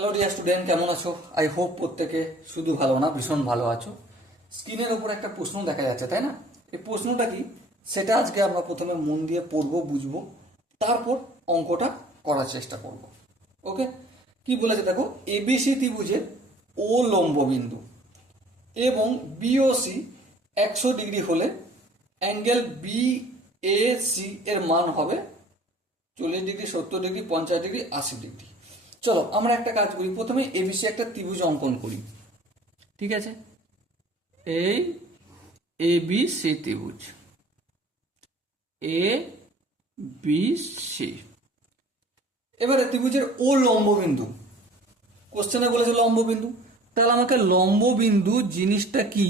Hello dear student, কেমন আছো? I hope প্রত্যেকে শুধু ভালো না, ভীষণ ভালো আছো। স্ক্রিনের ওপর একটা প্রশ্ন দেখা যাচ্ছে, তাই না? এই প্রশ্নটা কি সেটা আজকে আমরা প্রথমে মন দিয়ে পড়বো, বুঝবো, তারপর অঙ্কটা করার চেষ্টা করব। ওকে, কি বলেছে দেখো, এবিসি ত্রিভুজের ও লম্ব বিন্দু এবং বিওসি 100 ডিগ্রি হলে অ্যাঙ্গেল বিএসি এর মান হবে 40 ডিগ্রি, 70 ডিগ্রি, 50 ডিগ্রি, 80 ডিগ্রি। চলো আমরা একটা কাজ করি, প্রথমে এবিসি একটা ত্রিভুজ অঙ্কন করি। ঠিক আছে, এই এবিসি ত্রিভুজ, এ বি সি। এবারে ত্রিভুজের ও লম্ব বিন্দু, কোশ্চেনে বলেছে লম্ব বিন্দু, তাহলে আমাকে লম্ব বিন্দু জিনিসটা কি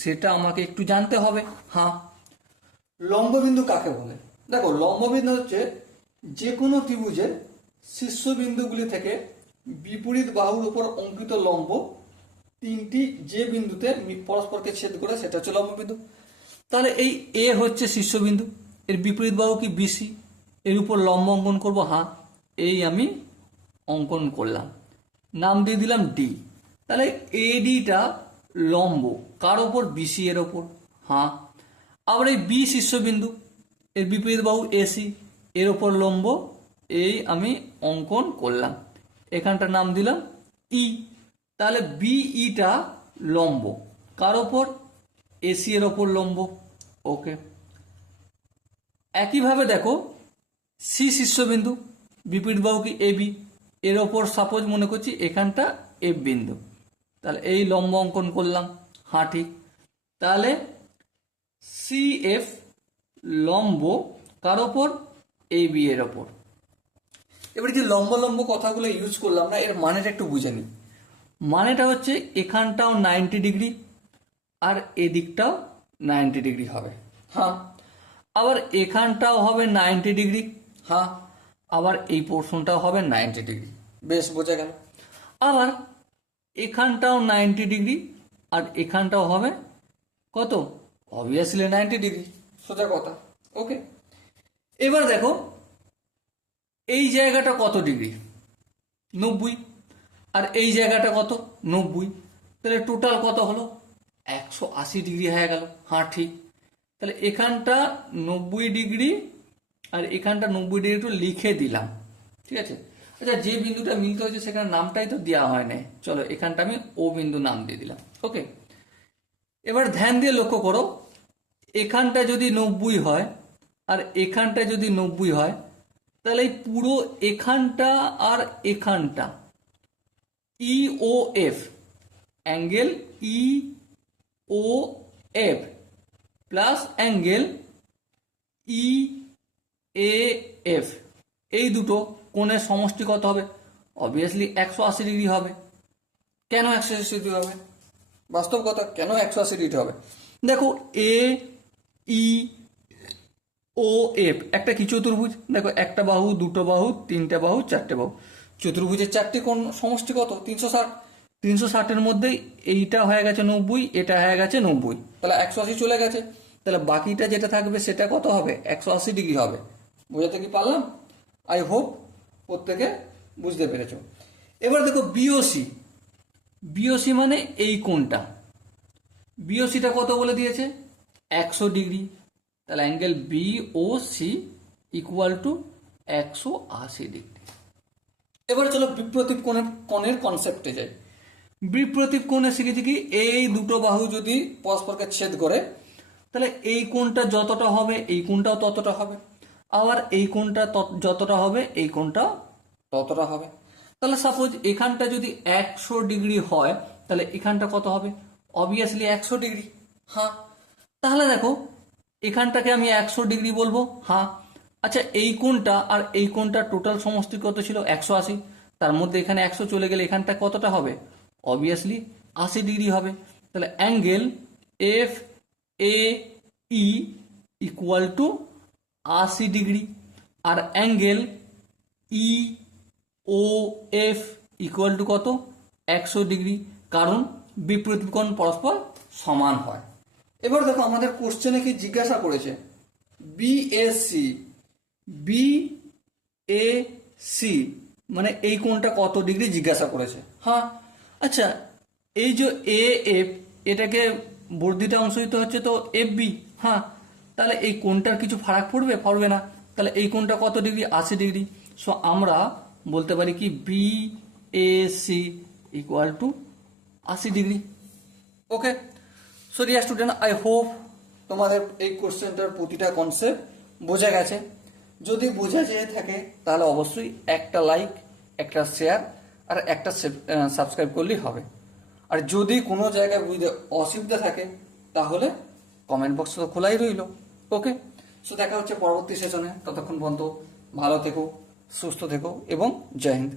সেটা আমাকে একটু জানতে হবে। হ্যাঁ, লম্ব বিন্দু কাকে বলে? দেখো, লম্ব বিন্দু হচ্ছে যে কোনো ত্রিভুজের শীর্ষবিন্দুগুলি থেকে বিপরীত বাহুর উপর অঙ্কিত লম্ব তিনটি যে বিন্দুতে পরস্পরকে ছেদ করে সেটা হচ্ছে লম্ব বিন্দু। তাহলে এই এ হচ্ছে শীর্ষবিন্দু, এর বিপরীত বাহু কি বিসি, এর উপর লম্ব অঙ্কন করব। হ্যাঁ, এই আমি অঙ্কন করলাম, নাম দিয়ে দিলাম ডি। তাহলে এডিটা লম্ব কার ওপর? বিসি এর ওপর। হ্যাঁ, আবার এই বি শীর্ষবিন্দু, এর বিপরীত বাহু এসি, এর ওপর লম্ব, এই আমি অঙ্কন করলাম, এখানটার নাম দিলাম ই। তাহলে বিইটা লম্ব কার ওপর? এসি এর ওপর লম্ব। ওকে, একইভাবে দেখো সি শীর্ষবিন্দু, বিপরীত বাহু কি এবি, এর ওপর সাপোজ মনে করছি এখানটা এফ বিন্দু, তাহলে এই লম্ব অঙ্কন করলাম। হ্যাঁ ঠিক, তাহলে সি এফ লম্ব কার ওপর? এ বি এর ওপর। এবার যে লম্ব লম্ব কথাগুলো ইউজ করলাম না, এর মানেটা একটু বুঝে নিই। মানেটা হচ্ছে এখানটাও 90 ডিগ্রি আর এদিকটাও 90 ডিগ্রি হবে। হ্যাঁ, আবার এখানটাও হবে 90 ডিগ্রি। হ্যাঁ, আবার এই পোর্শনটাও হবে 90 ডিগ্রি। বেশ, বোঝা গেল। আবার এখানটাও 90 ডিগ্রি আর এখানটাও হবে কত? অবভিয়াসলি 90 ডিগ্রি, সোজা কথা। ওকে, এবার দেখো এই জায়গাটা কত ডিগ্রি? 90। আর এই জায়গাটা কত? 90। তাহলে টোটাল কত হলো? 180 ডিগ্রি হয়ে গেল। হ্যাঁ ঠিক, তাহলে এখানটা 90 ডিগ্রি আর এখানটা 90 ডিগ্রি একটু লিখে দিলাম। ঠিক আছে, আচ্ছা যে বিন্দুটা মিলতে হয়েছে সেখানে নামটাই তো দেওয়া হয় না, চলো এখানটা আমি ও বিন্দু নাম দিয়ে দিলাম। ওকে, এবার ধ্যান দিয়ে লক্ষ্য করো, এখানটা যদি 90 হয় আর এখানটা যদি 90 হয়, তাহলে এই পুরো এখানটা আর এখানটা E O F, angle E O F plus angle E A F, এই দুটো কোণের সমষ্টি কত হবে? অবভিয়াসলি 180 ডিগ্রি হবে। কেন 180 ডিগ্রি হবে? বাস্তব কথা, কেন 180 ডিগ্রি হবে? দেখো এ ই ও এফ একটা কি চতুর্ভুজ, দেখো একটা বাহু, দুটো বাহু, তিনটে বাহু, চারটে বাহু। চতুর্ভুজের চারটি কোণ সমষ্টি কত? 360। 360-এর মধ্যে এইটা হয়ে গেছে 90, এটা হয়ে গেছে 90, তাহলে 180 চলে গেছে। তাহলে বাকিটা যেটা থাকবে সেটা কত হবে? 180 ডিগ্রি হবে। বোঝাতে কি পারলাম? আই হোপ প্রত্যেকে বুঝতে পেরেছ। এবার দেখো বিওসি, বিওসি মানে এই কোণটা, বিওসিটা কত বলে দিয়েছে? 100 ডিগ্রি। তাহলে angle BOC equal to 180 degree. এবারে চলো বিপ্রতীপ কোণের কনসেপ্টে যাই। বিপ্রতীপ কোণে শিখেছি কি, এই দুটো বাহু যদি পরস্পরকে ছেদ করে তাহলে এই কোণটা যতটা হবে এই কোণটাও ততটা হবে, আবার এই কোণটা যতটা হবে এই কোণটাও ততটা হবে। তাহলে সাপোজ এখানটা যদি 100 ডিগ্রি হয়, তাহলে এখানটা কত হবে? Obviously 100 degree. হ্যাঁ, তাহলে দেখো এখানটাকে আমি 100 ডিগ্রি বলবো। হ্যাঁ, আচ্ছা এই কোণটা আর এই কোণটা টোটাল সমষ্টি কত ছিল? 180। তার মধ্যে এখানে 100 চলে গেলে এখানটা কতটা হবে? অবভিয়াসলি 80 ডিগ্রি হবে। তাহলে angle F A E equal to 80 degree আর angle E O F equal to কত? 100 ডিগ্রি, কারণ বিপরীত কোণ পরস্পর সমান হয়। এবার দেখো আমাদের কোশ্চেনে কি জিজ্ঞাসা করেছে, বিএসি, বিএসি মানে এই কোণটা কত ডিগ্রি জিজ্ঞাসা করেছে। হ্যাঁ, আচ্ছা, এই যে এ এফ, এটাকে বর্ধিত অংশ দিতে হচ্ছে তো এফ বি। হ্যাঁ, তাহলে এই কোণটার কিছু ফারাক পড়বে? পড়বে না। তাহলে এই কোণটা কত ডিগ্রি? 80 ডিগ্রি। সো আমরা বলতে পারি কি B A C equal to 80 degree. Okay, so dear student, I hope তোমাদের এই কোশ্চেনটার প্রতিটা কনসেপ্ট বোঝা গেছে। যদি বোঝা যেয়ে থাকে তাহলে অবশ্যই একটা লাইক, একটা শেয়ার আর একটা সাবস্ক্রাইব করলেই হবে। আর যদি কোনো জায়গায় বুঝতে অসুবিধা থাকে তাহলে কমেন্ট বক্স তো খোলাই রইল। ওকে, সো দেখা হচ্ছে পরবর্তী সেশনে। ততক্ষণ পর্যন্ত ভালো থেকো, সুস্থ থেকো এবং জয় হিন্দ।